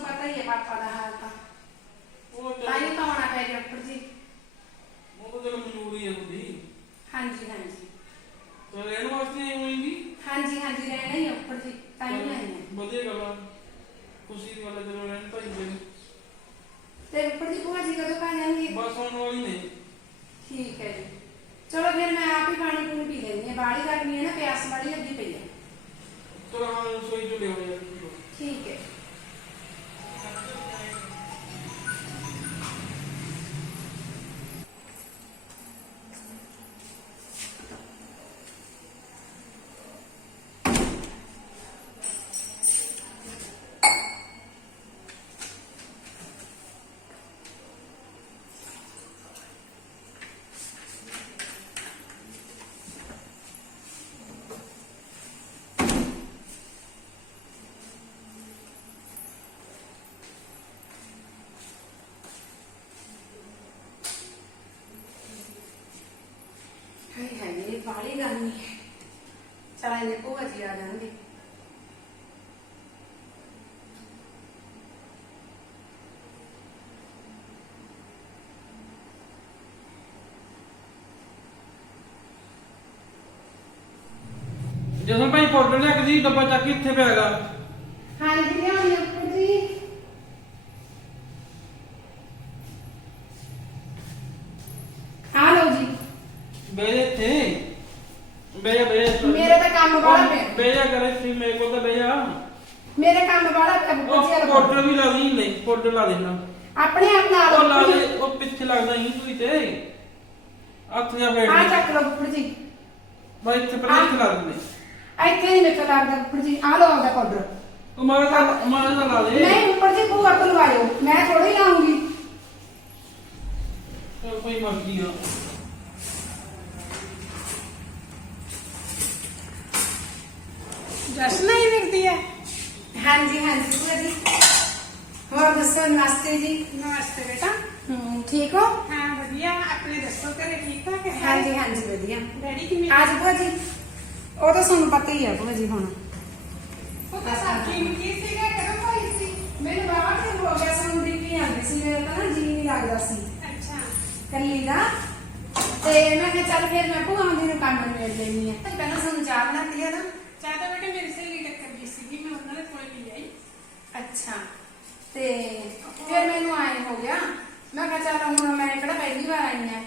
ਜੀ ਬਸ ਤੁਹਾਨੂੰ ਪਤਾ ਹੀ ਹੈ ਪਾਪਾ ਦਾ ਹਾਲ ਤਾਂ ਉਹ ਤਾਂ ਹੀ ਚੱਲ ਤਾਂ ਆਉਣਾ ਪੈ ਗਿਆ ਉੱਪਰ ਜੀ ਉਹ ਤਾਂ ਚਲ ਮਜਬੂਰੀ ਹੈ ਤੁਹਾਡੀ ਹਾਂਜੀ ਹਾਂਜੀ ਤੇ ਰਹਿਣ ਵਾਸਤੇ ਆਈ ਹੋਈਗੀ ਹਾਂਜੀ ਹਾਂਜੀ ਰਹਿਣਾ ਹੀ ਆ ਉੱਪਰ ਜੀ ਤਾਂ ਹੀ ਆਈ ਹਾਂ ਵਧੀਆ ਗੱਲ ਆ ਖੁਸ਼ੀ ਦੀ ਗੱਲ ਹੈ ਜਦੋਂ ਰਹਿਣ ਭਾਈ ਜੀ ਤੇ ਉੱਪਰ ਜੀ ਭੂਆ ਜੀ ਕਦੋਂ ਪਾ ਜਾਣਗੇ ਬਸ ਆਉਣ ਵਾਲੀ ਨੇ ਠੀਕ ਹੈ ਜੀ ਚਲੋ ਫਿਰ ਮੈਂ ਆਪ ਹੀ ਪਾਣੀ ਪੂਣੀ ਪੀ ਲੈਂਦੀ ਹਾਂ ਬਾਹਲੀ ਗਰਮੀ ਹੈ ਨਾ ਪਿਆਸ ਬੜੀ ਲੱਗੀ ਪਈ ਹੈ ਚਲੋ ਹਾਂ ਰਸੋਈ ਚ ਲਿਆਓ ਯਾਰ ਠੀਕ ਹੈ ਇਹ ਬਾਹਲੀ ਗਰਮੀ ਹੈ। ਚਲ ਇਹਨੇ ਭੂਆ ਜੀ ਆ ਜਾਣਗੇ। ਜਦੋਂ ਭਾਈ ਪਾਊਡਰ ਲਿਆ ਕੇ ਦੀ ਡੱਬਾ ਚੱਕ ਕੇ ਇੱਥੇ ਪਿਆਗਾ ਹਾਂਜੀ ਲਿਆਉਣੀ ਆ ਉੱਪਰ ਜੀ ਆ ਲਓ ਜੀ ਬਹਿ ਜਾ ਇੱਥੇ ਬਹਿ ਜਾ ਬਹਿ ਜਾ ਮੇਰਾ ਤਾਂ ਕੰਮ ਬਾਹਲਾ ਪਿਆ ਬਹਿ ਜਾ ਕਰ ਇੱਥੇ ਮੇਰੇ ਕੋਲ ਤਾਂ ਬਹਿ ਜਾ ਮੇਰੇ ਪਿਆ ਉੱਪਰ ਉਹ ਵਾਲਾ ਪਾਊਡਰ ਵੀ ਲਾ ਦੀ ਨਹੀਂ ਪਾਊਡਰ ਲਾ ਦੇਣਾ। ਆਪਣੇ ਆਪ ਨਾਲ ਉਹ ਲਾ ਉੱਪਰ ਦੇ। ਉਹ ਪਿੱਛੇ ਲੱਗਦਾ ਹੀ ਤੂੰ ਤੇ ਹੱਥ ਜਾ ਫੇੜ ਆ ਚੱਕ ਲਓ ਉੱਪਰ ਜੀ। ਬਾਈ ਇੱਥੇ ਪਹਿਲਾਂ ਇੱਥੇ ਲਾ ਦਿੰਦੇ। ਇੱਥੇ ਨਹੀਂ ਮੇਰੇ ਕੋਲ ਲੱਗਦਾ ਉੱਪਰ ਜੀ। ਆ ਲਓ ਆਪਦਾ ਪਾਊਡਰ ਉਹ ਮਾਰ ਤਾਂ ਮਾਰ ਤਾਂ ਲਾ ਦੇ। ਨਹੀਂ ਉੱਪਰ ਜੀ ਭੂਆ ਕੋਲ ਲਵਾਇਓ ਮੈਂ ਥੋੜੀ ਲਾਉਂਗੀ। ਚੱਲ ਭਾਈ ਮਰਜ਼ੀ ਆ। ਜਸ਼ਨ ਨਹੀਂ ਦਿਖਦੀ ਹੈ ਹਾਂਜੀ ਹਾਂਜੀ ਭੂਆ ਜੀ। ਹੋਰ ਦੱਸੋ ਨਮਸਤੇ ਜੀ। ਨਮਸਤੇ ਬੇਟਾ। ਹਮ, ਠੀਕ ਹੋ? ਹਾਂ ਵਧੀਆ। ਆਪਣੇ ਦੱਸੋ ਘਰੇ ਠੀਕ ਠਾਕ ਹੈ? ਹਾਂਜੀ ਹਾਂਜੀ ਵਧੀਆ। ਡੈਡੀ ਕਿਵੇਂ? ਅੱਜ ਭੂਆ ਜੀ ਉਹ ਤਾਂ ਤੁਹਾਨੂੰ ਪਤਾ ਹੀ ਹੈ ਭੂਆ ਜੀ ਹੁਣ। ਉਹ ਤਾਂ ਸਾਥੀ ਨੂੰ ਕੀ ਸੀਗਾ ਕਦੋਂ ਹੋਈ ਸੀ? ਮੈਨੂੰ ਬਾਬਾ ਤੇ ਹੋ ਗਿਆ ਸਾਨੂੰ ਦੀ ਕੀ ਆਂਦੀ ਸੀ ਮੇਰਾ ਤਾਂ ਨਾ ਜੀ ਨਹੀਂ ਲੱਗਦਾ ਸੀ। ਅੱਛਾ। ਕੱਲੀ ਦਾ। ਤੇ ਮੈਂ ਕਿਹਾ ਚੱਲ ਫਿਰ ਮੈਂ ਭੂਆ ਆਉਂਦੀ ਨੂੰ ਕੰਮ ਨਿਬੇੜ ਲੈਣੀ ਹੈ। ਤੇ ਪਹਿਲਾਂ ਸਾਨੂੰ ਚਾਹ ਹੈ ਨਾ। ਚਾਹ ਤਾਂ ਬੇਟਾ ਮੇਰੀ ਸਹੇਲੀ ਟੱਕਰ ਗਈ ਸੀਗੀ ਮੈਂ ਉਹਨਾਂ ਦੇ ਕੋਲ ਨਹੀਂ ਆਈ ਅੱਛਾ। ਤੇ ਫਿਰ ਮੈਨੂੰ ਆਏ ਹੋ ਗਿਆ ਮੈਂ ਕਿਹਾ ਚੱਲ ਹੁਣ ਮੈਂ ਕਿਹੜਾ ਪਹਿਲੀ ਵਾਰ ਆਈ ਹਾਂ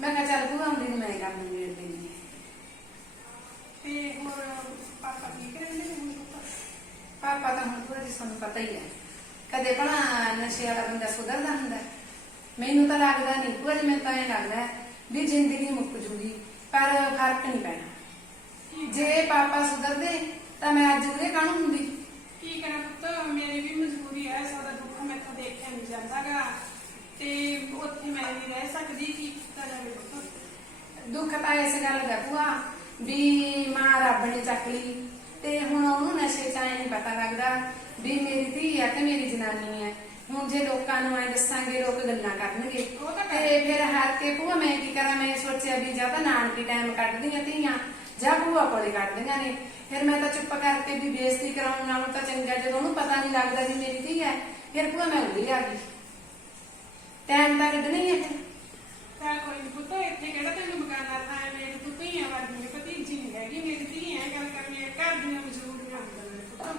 ਮੈਂ ਕਿਹਾ ਚੱਲ ਭੂਆ ਆਉਂਦੀ ਨੂੰ ਮੈਂ ਕੰਮ ਨਿਬੇੜ ਲੈਣੀ ਹੈ ਤੇ ਹੋਰ ਪਾਪਾ ਠੀਕ ਰਹਿੰਦੇ ਨੇ? ਪਾਪਾ ਤਾਂ ਹੁਣ ਪੂਰਾ ਜੀ ਤੁਹਾਨੂੰ ਪਤਾ ਹੀ ਹੈ ਕਦੇ ਭਲਾ ਨਸ਼ੇ ਵਾਲਾ ਬੰਦਾ ਸੁਧਰਦਾ ਹੁੰਦਾ? ਮੈਨੂੰ ਤਾਂ ਲੱਗਦਾ ਨਹੀਂ ਪੂਰਾ ਜੀ ਮੈਨੂੰ ਤਾਂ ਇਹ ਲੱਗਦਾ ਵੀ ਜ਼ਿੰਦਗੀ ਮੁੱਕ ਜੂਗੀ ਪਰ ਫ਼ਰਕ ਨਹੀਂ ਪੈਣਾ। ਜੇ ਪਾਪਾ ਸੁਧਰਦੇ ਤਾਂ ਮੈਂ ਅੱਜ ਉਰੇ ਕਾਹਨੂੰ ਹੁੰਦੀ? ਕੀ ਕਰਾਂ ਪੁੱਤ ਮੇਰੀ ਵੀ ਮਜਬੂਰੀ ਹੈ ਸਾਡਾ ਦੁੱਖ ਮੈਥੋਂ ਦੇਖਿਆ ਨਹੀਂ ਜਾਂਦਾਗਾ ਤੇ ਉੱਥੇ ਮੈਂ ਨਹੀਂ ਰਹਿ ਸਕਦੀ ਕੀ ਕੀਤਾ ਜਾਵੇ ਪੁੱਤ ਦੁੱਖ ਤਾਂ ਇਸ ਗੱਲ ਦਾ ਭੂਆ ਵੀ ਮਾਂ ਰੱਬ ਨੇ ਚੱਕ ਲਈ ਤੇ ਹੁਣ ਉਹਨੂੰ ਨਸ਼ੇ ਚ ਆਏ ਨਹੀਂ ਪਤਾ ਲੱਗਦਾ ਵੀ ਮੇਰੀ ਧੀ ਆ ਕਿ ਮੇਰੀ ਜਨਾਨੀ ਹੈ ਹੁਣ ਜੇ ਲੋਕਾਂ ਨੂੰ ਐ ਦੱਸਾਂਗੇ ਲੋਕ ਗੱਲਾਂ ਕਰਨਗੇ ਉਹ ਤਾਂ ਤੇ ਫਿਰ ਹਰ ਕੇ ਭੂਆ ਮੈਂ ਕੀ ਕਰਾਂ ਮੈਂ ਸੋਚਿਆ ਵੀ ਜਾਂ ਤਾਂ ਨਾਨਕੀ ਟਾਈਮ ਕੱਢਦੀਆਂ ਧੀਆਂ ਜਾਂ ਭੂਆ ਕੋਲੇ ਕੱਢਦੀਆਂ ਨੇ। ਫਿਰ ਮੈਂ ਤਾਂ ਚੁੱਪ ਕਰਕੇ ਵੀ ਬੇਇੱਜ਼ਤੀ ਕਰਾਉਣ ਨਾਲੋਂ ਤਾਂ ਚੰਗਾ, ਜਦੋਂ ਉਹਨੂੰ ਪਤਾ ਨਹੀਂ ਲੱਗਦਾ ਵੀ ਮੇਰੀ ਧੀ ਹੈ, ਫਿਰ ਭੂਆ ਮੈਂ ਉਰੇ ਆ ਗਈ। ਟਾਈਮ ਤਾਂ ਕੱਢਣਾ ਹੀ ਹੈ ਫਿਰ। ਤਾਂ ਕੋਈ ਨੀ ਪੁੱਤ, ਇੱਥੇ ਕਿਹੜਾ ਤੈਨੂੰ ਬਗਾਨਾ ਥਾਂ ਹੈ? ਮੇਰੀ ਤੂੰ ਧੀ ਹੈ ਵਰਗੀ ਭਤੀਜੀ ਨਹੀਂ ਹੈਗੀ ਮੇਰੀ ਧੀ ਹੈ। ਗੱਲ ਕਰਨੀ ਹੈ ਘਰ ਦੀਆਂ ਮਜ਼ਦੂਰੀਆਂ ਹੁੰਦੀਆਂ ਨੇ ਪੁੱਤ।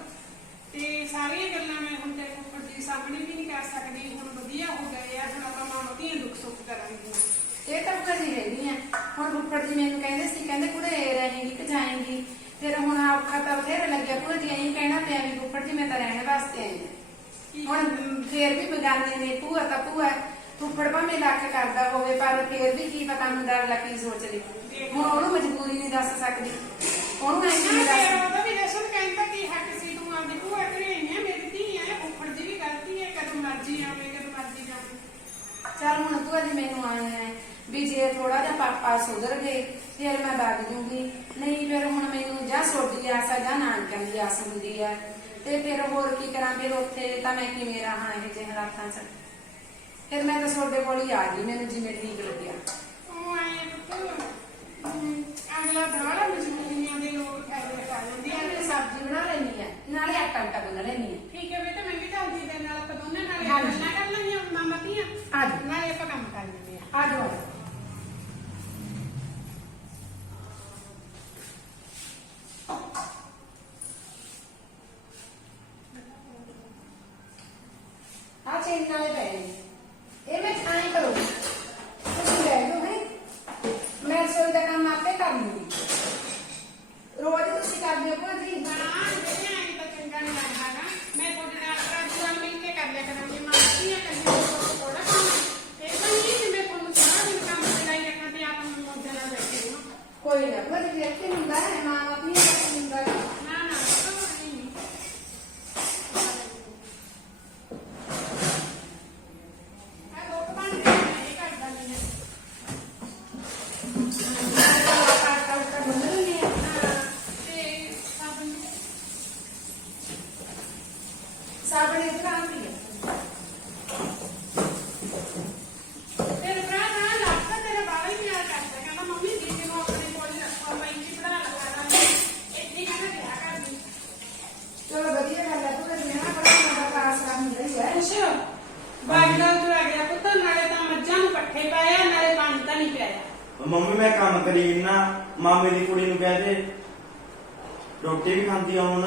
ਤੇ ਸਾਰੀਆਂ ਗੱਲਾਂ ਮੈਂ ਹੁਣ ਤੇਰੇ ਕੋਲ ਦੀ ਸਾਹਮਣੇ ਵੀ ਨਹੀਂ ਕਰ ਸਕਦੀ। ਹੁਣ ਵਧੀਆ ਹੋ ਗਏ ਆ, ਹੁਣ ਆਪਾਂ ਮਾਂ ਧੀਆਂ ਦੁੱਖ ਸੁੱਖ ਕਰਾਂਗੀਆਂ। ਇਹ ਤਾਂ ਭੂਆ ਜੀ ਰਹਿਣੀ ਹੈ ਹੁਣ ਫੁੱਫੜ ਜੀ ਮੈਨੂੰ ਕਹਿੰਦੇ ਸੀ ਕਹਿੰਦੇ ਕੁੜੇ ਰਹੇਂਗੀ ਕਿ ਜਾਏਂਗੀ ਫਿਰ ਹੁਣ ਔਖਾ ਤਾਂ ਬਥੇਰਾ ਲੱਗਿਆ। ਭੂਆ ਜੀ ਐਂ ਕਹਿਣਾ ਪਿਆ ਵੀ ਫੁੱਫੜ ਜੀ ਮੈਂ ਤਾਂ ਰਹਿਣ ਵਾਸਤੇ ਆਈ ਹਾਂ ਹੁਣ ਮ, ਫੇਰ ਵੀ ਬਗਾਨੇ ਨੇ ਭੂਆ ਤਾਂ ਭੂਆ। ਫੁੱਫੜ ਭਾਵੇਂ ਲੱਖ ਕਰਦਾ ਹੋਵੇ ਪਰ ਫੇਰ ਵੀ ਕੀ ਪਤਾ ਹੁੰਦਾ ਅਗਲਾ ਕੀ ਸੋਚ ਲੇ ਹੁਣ ਉਹਨੂੰ ਮਜਬੂਰੀ ਨਹੀਂ ਦੱਸ ਸਕਦੀ। ਉਹਨੂੰ ਐਂ ਨਾ ਨਹੀਂ ਦੱਸ ਉਹਦਾ ਵੀ ਰਸਮ ਕਹਿੰਦਾ ਕਿ ਹੱਕ ਸੀ ਤੂੰ ਆਪਦੀ ਭੂਆ ਮੇਰੀ ਧੀ ਹੈ ਉੱਪਰ ਦੀ ਵੀ ਗਲਤੀ ਹੈ ਕਦੋਂ ਮਰਜ਼ੀ ਆਵੇ ਕਦੋਂ ਮਰਜ਼ੀ ਜਾਵੇ। ਚੱਲ ਹੁਣ ਤੂੰ ਅੱਜ ਮੈਨੂੰ ਆਏ ਹੈ। ਵੀ ਜੇ ਥੋੜਾ ਜਿਹਾ ਪਾਪਾ ਸੁਧਰ ਗਏ, ਫਿਰ ਮੈਂ ਵਗ ਜੂੰਗੀ। ਨਹੀਂ, ਫਿਰ ਹੁਣ ਮੈਨੂੰ ਜਾਂ ਸੋਡੀ ਆਸ ਆ, ਜਾਂ ਨਾਨਕਿਆਂ ਦੀ ਆਸ ਹੁੰਦੀ ਆ। ਤੇ ਫਿਰ ਹੋਰ ਕੀ ਕਰਾਂ, ਫਿਰ ਉੱਥੇ ਤਾਂ ਮੈਂ ਕਿਵੇਂ ਰਹਾਂ, ਇਹ ਜਿਹੇ ਹਾਲਾਤਾਂ 'ਚ? ਫਿਰ ਮੈਂ ਤਾਂ ਤੁਹਾਡੇ ਕੋਲ ਹੀ ਆ ਗਈ, ਮੈਨੂੰ ਜਿਵੇਂ ਠੀਕ ਲੱਗਿਆ। coming back. ਬਾਗਦਾ ਤੂੰ ਆ ਗਿਆ ਪੁੱਤ ਨਾਲੇ ਤਾਂ ਮੱਝਾਂ ਨੂੰ ਪੱਠੇ ਪਾਇਆ ਨਾਲੇ ਪਾਣੀ ਤਾਂ ਨਹੀਂ ਪਿਆਇਆ ਮੰਮੀ ਮੈਂ ਕੰਮ ਕਰੀ ਨਾ ਮਾਮੇ ਦੀ ਕੁੜੀ ਨੂੰ ਕਹਿ ਦੇ। ਰੋਟੀ ਵੀ ਖਾਂਦੀ ਆ ਹੁਣ।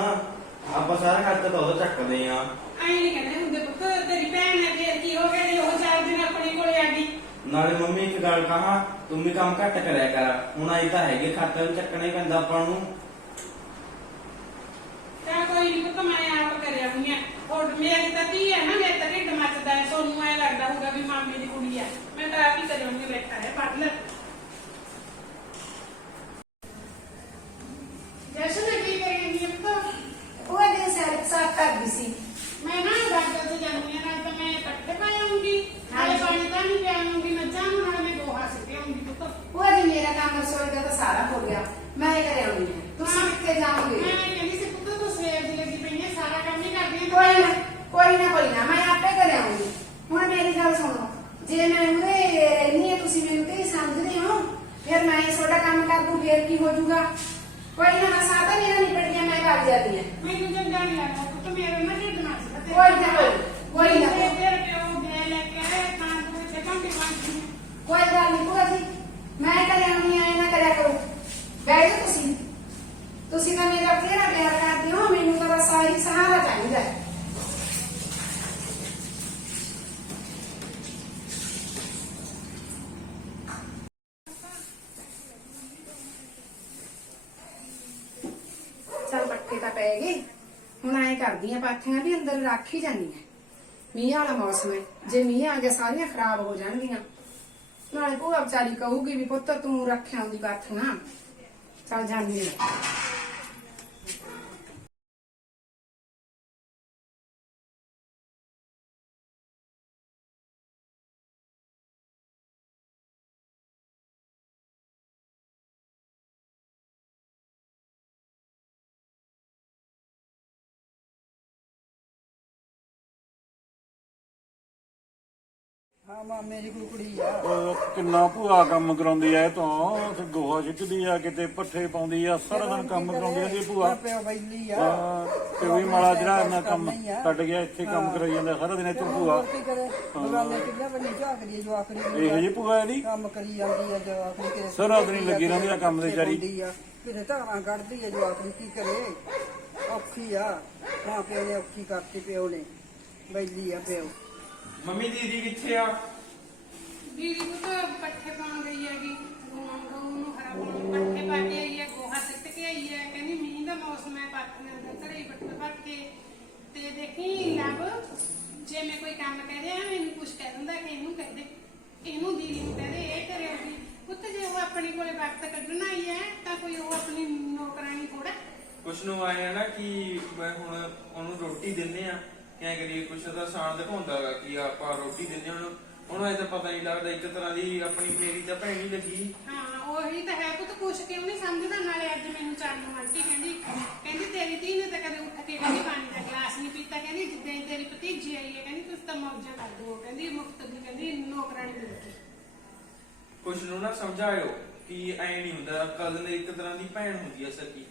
ਆਪਾਂ ਸਾਰਾ ਖਰਚਾ ਤਾਂ ਉਹਦਾ ਚੱਕਦੇ ਆ। ਐਂ ਨਹੀਂ ਕਹਿੰਦੇ ਹੁੰਦੇ ਪੁੱਤ ਤੇਰੀ ਭੈਣ ਨੇ ਫੇਰ ਕੀ ਹੋ ਗਿਆ ਜੇ ਉਹ ਚਾਰ ਦਿਨ ਆਪਣੇ ਕੋਲੇ ਆ ਗਈ। ਨਾਲੇ ਮੰਮੀ ਇੱਕ ਗੱਲ ਕਹਾ ਤੂੰ ਵੀ ਕੰਮ ਘੱਟ ਕਰਿਆ ਕਰ। ਹੁਣ ਆਈ ਤਾਂ ਹੈਗੇ ਖਰਚਾ ਵੀ ਚੱਕਣਾ ਹੀ ਪੈਂਦਾ ਆਪਾਂ ਨੂੰ। ਤਾਂ ਕੋਈ ਨਹੀਂ ਪੁੱਤ, ਮੈਂ ਆਪ ਕਰਿਆ ਹੋਈਆਂ ਹੋਰ ਮੇਰੀ ਤਾਂ ਧੀ ਹੈ ਨਾ, ਮੇਰੇ ਤਾਂ ਢਿੱਡ ਮੱਚਦਾ ਹੈ। ਸੋਨੂੰ ਐ ਲੱਗਦਾ ਹੋਊਗਾ ਵੀ ਮਾਮੇ ਦੀ ਕੁੜੀ ਆ। ਮੈਂ ਤਾਂ ਆਪ ਹੀ ਕਰਿਆ ਹੋਈਆਂ ਬੈਠਾ ਹੈ ਪੜ ਲੈ। ਜੈਸੇ ਮੈਂ ਕੀ ਕਰਾਂਗੀ ਅਬ ਤਾਂ ਉਹ ਇਹਦੇ ਸਿਰ ਸਾਫ਼ ਕਰਦੀ ਸੀ ਮੈਂ ਨਾ ਡਾਕਟਰ ਤੇ ਜਾਂਦੀ ਹਾਂ ਨਾਲ ਤਾਂ ਮੈਂ ਪੱਠੇ ਪਾਉਂਗੀ ਨਾਲੇ ਹਾਂਜੀ। ਪਾਣੀ ਤਾਂ ਨਹੀਂ ਪਿਆਉਂਗੀ ਮੱਝਾਂ ਨੂੰ ਨਾਲੇ ਮੈਂ ਗੋਹਾ ਸਿੱਟਾਉਂਗੀ ਪੁੱਤ ਉਹ ਇਹਦੇ ਮੇਰਾ ਕੰਮ ਰਸੋਈ ਦਾ ਤਾਂ ਸਾਰਾ ਹੋ ਗਿਆ ਮੈਂ ਇਹ ਕਰਿਆ ਆਉਂਦੀ ਹਾਂ ਤੁਸੀਂ ਕਿੱਥੇ ਜਾਓਗੇ ਮੈਂ ਕਹਿੰਦੀ ਸੀ ਪੁੱਤ ਤੂੰ ਸਵੇਰ ਦੀ ਲੱਗੀ ਪਈ ਹੈ ਸਾਰਾ ਕੰਮ ਹੀ ਕਰਦੀ ਹੈ ਕੋਈ ਨਾ ਕੋਈ ਨਾ ਕੋਈ ਨਾ ਮੈਂ ਆਪੇ ਕਰਿਆ ਆਉਂਗੀ ਹੁਣ ਮੇਰੀ ਗੱਲ ਸੁਣੋ ਜੇ ਮੈਂ ਉਹਦੇ ਰਹਿਣੀ ਹੈ ਤੁਸੀਂ ਮੈਨੂੰ ਤੇ ਸਮਝਦੇ ਹੋ ਫਿਰ ਮੈਂ ਤੁਹਾਡਾ ਕੰਮ ਕਰ ਦੂੰ ਫਿਰ ਕੀ ਹੋ ਜਾਊਗਾ ਕੋਈ ਨਾ ਮੈਂ ਸਾਦਾ ਮੇਰਾ ਨਿਕਲ ਗਿਆ ਮੈਂ ਕਰ ਜਾਂਦੀ ਹਾਂ ਮੈਨੂੰ ਚੰਗਾ ਨਹੀਂ ਲੱਗਦਾ ਪੁੱਤ ਮੇਰੇ ਨਾਲ ਢਿੱਡ ਮੱਚਦਾ ਤੇ ਕੋਈ ਨਾ, ਕੋਈ ਨਾ। ਤੇ ਤੇਰੇ ਪਿਓ ਗਏ ਲੈ ਕੇ ਆਏ ਤਾਂ ਤੂੰ ਇੱਥੇ ਘੰਟੇ ਮਾਰਦੀ ਕੋਈ ਗੱਲ ਨਹੀਂ ਭੂਆ ਜੀ ਮੈਂ ਕਰਿਆ ਨਹੀਂ ਆਏ ਨਾ ਕਰਿਆ ਕਰੋ ਬੈਠ ਜਾਓ ਤੁਸੀਂ ਤੁਸੀਂ ਤਾਂ ਮੇਰਾ ਬਥੇਰਾ ਪਿਆਰ ਕਰਦੇ ਹੋ ਮੈਨੂੰ ਤਾਂ ਬਸ ਆਹੀ ਸਹਾਰਾ ਚਾਹੀਦਾ ਹੈ ਚੱਲ ਪੱਕੇ ਤਾਂ ਪੈ ਗਏ ਹੁਣ ਐ ਕਰਦੀ ਆ ਪਾਥੀਆਂ ਵੀ ਅੰਦਰ ਰੱਖ ਹੀ ਜਾਂਦੀ ਆ ਮੀਂਹ ਵਾਲਾ ਮੌਸਮ ਹੈ ਜੇ ਮੀਂਹ ਆ ਗਿਆ ਸਾਰੀਆਂ ਖਰਾਬ ਹੋ ਜਾਣਗੀਆਂ ਨਾਲੇ ਭੂਆ ਵਿਚਾਰੀ ਕਹੂਗੀ ਵੀ ਪੁੱਤ ਤੂੰ ਰੱਖਿਆ ਹੁੰਦੀ ਪਾਥੀਆਂ ਚੱਲ ਜਾਂਦੀ ਆ। ਹਾਂ ਮਾਮੇ ਦੀ ਕੁੜੀ ਆ। ਉਹ ਕਿੰਨਾ ਭੂਆ ਕੰਮ ਕਰਾਉਂਦੀ ਐ ਤੋਂ? ਤੇ ਗੋਹਾ ਸਿੱਟਦੀ ਆ ਕਿਤੇ ਪੱਠੇ ਪਾਉਂਦੀ ਆ ਸਾਰਾ ਦਿਨ ਕੰਮ ਕਰਾਉਂਦੀ ਰਹਿੰਦੀ ਭੂਆ। ਪਿਓ ਬੈਲੀ ਆ। ਹਾਂ, ਤੇ ਵੀ ਮਾੜਾ ਜਿਹੜਾ ਇਹਨਾਂ ਕੰਮ ਛੱਡ ਗਿਆ ਇੱਥੇ ਕੰਮ ਕਰਾਈ ਜਾਂਦਾ ਸਾਰਾ ਦਿਨ ਇੱਥੇ ਭੂਆ। ਕੀ ਕਰੇ? ਬਗਾਨੇ ਕਿੱਲਾ ਬੰਨੀ ਝਾਕਦੀ ਨੂੰ। ਇਹੋ ਜੀ ਭੂਆ ਇਹਦੀ ਕੰਮ ਕਰੀ ਜਾਂਦੀ ਆ ਜਵਾਕੜੀ ਕਿਤੇ ਸਾਰਾ ਦਿਨ ਹੀ ਲੱਗੀ ਰਹਿੰਦੀ ਆ ਕੰਮ ਦੇ ਵਿਚਾਰੀ। ਆ, ਕਿਤੇ ਧਾਰਾਂ ਕੱਢਦੀ ਆ ਜਵਾਕੜੀ ਕੀ ਕਰੇ? ਔਖੀ ਆ। ਮਾਂ ਪਿਓ ਨੇ ਔਖੀ ਕਰਤੀ ਪਿਓ ਨੇ। ਬੈਲੀ ਆ ਪਿਓ। ਮੰਮੀ ਦੀਦੀ ਕਿੱਥੇ ਆ? ਦੀਦੀ ਨੂੰ ਤਾਂ ਪੱਠੇ ਪਾਉਣ ਗਈ ਹੈਗੀ। ਗਊ ਨੂੰ ਹਰਾ ਪੱਠੇ ਪਾ ਕੇ ਆਈ ਹੈ ਗੋਹਾ ਸਿੱਟ ਕੇ ਆਈ ਹੈ। ਕਹਿੰਦੀ ਮੀਂਹ ਦਾ ਮੌਸਮ ਹੈ ਪਾਥੀਆਂ ਦਾ ਘਰੇ ਹੀ ਪੱਠੇ ਭਰ ਕੇ। ਤੇ ਦੇਖੀ ਲੱਭ ਜੇ ਮੈਂ ਕੋਈ ਕੰਮ ਕਹਿ ਰਿਹਾ ਮੈਨੂੰ ਕੁਝ ਕਹਿ ਦਿੰਦਾ ਕਿ ਇਹਨੂੰ ਕਹਿ ਦੇ। ਇਹਨੂੰ ਦੀਦੀ ਨੂੰ ਕਹਿ ਦੇ ਇਹ ਕਰੇ। ਉਹਦੀ ਪੁੱਤ ਜੇ ਉਹ ਆਪਣੇ ਕੋਲੇ ਵਕਤ ਕੱਢਣਾ ਹੀ ਹੈ ਤਾਂ ਕੋਈ ਉਹ ਆਪਣੀ ਨੌਕਰਾਨੀ ਥੋੜਾ ਕੁਛ ਨੂੰ ਆਏ ਆ ਨਾ ਕਿ ਮੈਂ ਹੁਣ ਉਹਨੂੰ ਰੋਟੀ ਦਿੰਨੇ ਆ। ਕਿਆ ਕਰੀਏ ਕੁਛ ਦਾ ਸਾਨ ਦਿਖਾਉਂਦਾਗਾ ਕਿ ਆਪਾਂ ਰੋਟੀ ਦਿੰਨੇ ਉਹਨੂੰ। ਉਹਨੂੰ ਐ ਤਾਂ ਪਤਾ ਨਹੀਂ ਲੱਗਦਾ ਇੱਕ ਤਰ੍ਹਾਂ ਦੀ ਆਪਣੀ ਮੇਰੀ ਤਾਂ ਭੈਣ ਹੀ ਲੱਗੀ। ਹਾਂ ਉਹੀ ਤਾਂ ਹੈ ਪੁੱਤ ਕੁਛ ਕਿਉਂ ਨਹੀਂ ਸਮਝਦਾ? ਨਾਲੇ ਅੱਜ ਮੈਨੂੰ ਚਾਨੂ ਆਂਟੀ ਕਹਿੰਦੀ ਕਹਿੰਦੀ ਤੇਰੀ ਧੀ ਨੇ ਤਾਂ ਕਦੇ ਉੱਠ ਕੇ ਕਹਿੰਦੀ ਪਾਣੀ ਦਾ ਗਲਾਸ ਨਹੀਂ ਪੀਤਾ। ਕਹਿੰਦੀ ਜਿੱਦਾਂ ਹੀ ਤੇਰੀ ਭਤੀਜੀ ਆਈ ਹੈ ਕਹਿੰਦੀ ਤੁਸੀਂ ਤਾਂ ਮੌਜਾਂ ਕਰ ਦੋ ਕਹਿੰਦੀ ਮੁਫਤ ਦੀ ਕਹਿੰਦੀ ਨੌਕਰਾਨੀ ਮਿਲ ਗਈ ਕੁਛ ਨੂੰ ਨਾ ਸਮਝਾਇਓ ਕਿ ਐ ਨਹੀਂ ਹੁੰਦਾ। ਕਜ਼ਨ ਇੱਕ ਤਰ੍ਹਾਂ ਦੀ ਭੈਣ ਹੁੰਦੀ ਆ ਸਕੀ